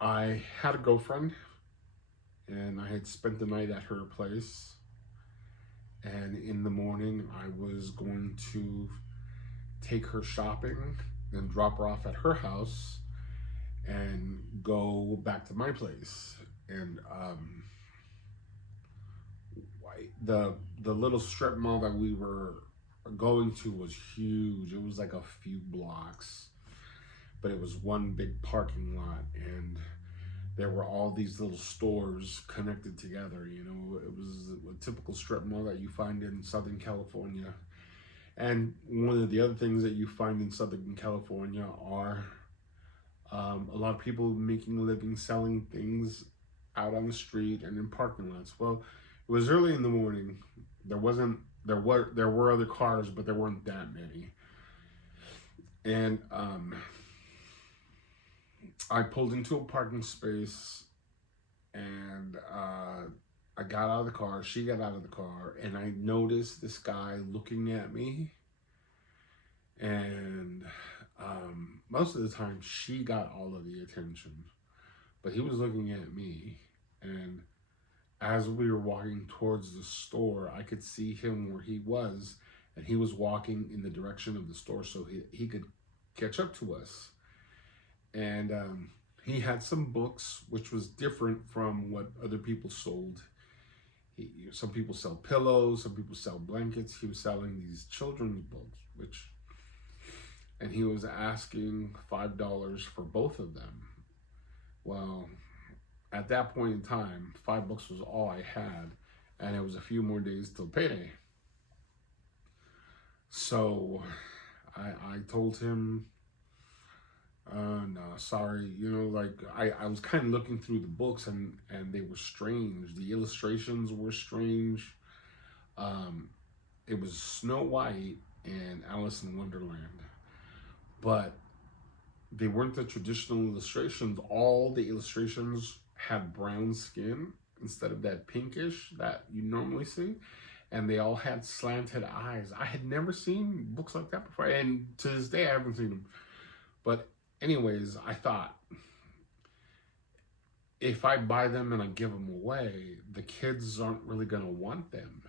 I had a girlfriend and I had spent the night at her place. And in the morning, I was going to take her shopping, then drop her off at her house and go back to my place. And the little strip mall that we were going to was huge. It was like a few blocks, but it was one big parking lot, and there were all these little stores connected together. You know, it was a typical strip mall that you find in Southern California. And one of the other things that you find in Southern California are a lot of people making a living selling things out on the street and in parking lots. Well, it was early in the morning. There were other cars, but there weren't that many. And I pulled into a parking space, and I got out of the car. She got out of the car, and I noticed this guy looking at me. And most of the time, she got all of the attention, but he was looking at me. And as we were walking towards the store, I could see him where he was, and he was walking in the direction of the store so he could catch up to us. And he had some books, which was different from what other people sold. Some people sell pillows, some people sell blankets. He was selling these children's books, and he was asking $5 for both of them. Well, at that point in time, $5 was all I had, and it was a few more days till payday. So I told him, no, sorry. I was kind of looking through the books, and they were strange. The illustrations were strange. It was Snow White and Alice in Wonderland, but they weren't the traditional illustrations. All the illustrations had brown skin instead of that pinkish that you normally see, and they all had slanted eyes. I had never seen books like that before, and to this day I haven't seen them. But anyways, I thought, if I buy them and I give them away, the kids aren't really going to want them,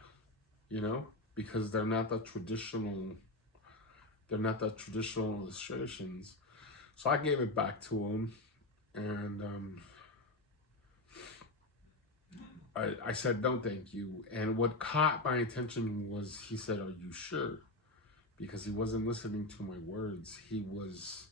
because they're not the traditional illustrations. So I gave it back to him, and I said, no, thank you. And what caught my attention was he said, are you sure? Because he wasn't listening to my words. He was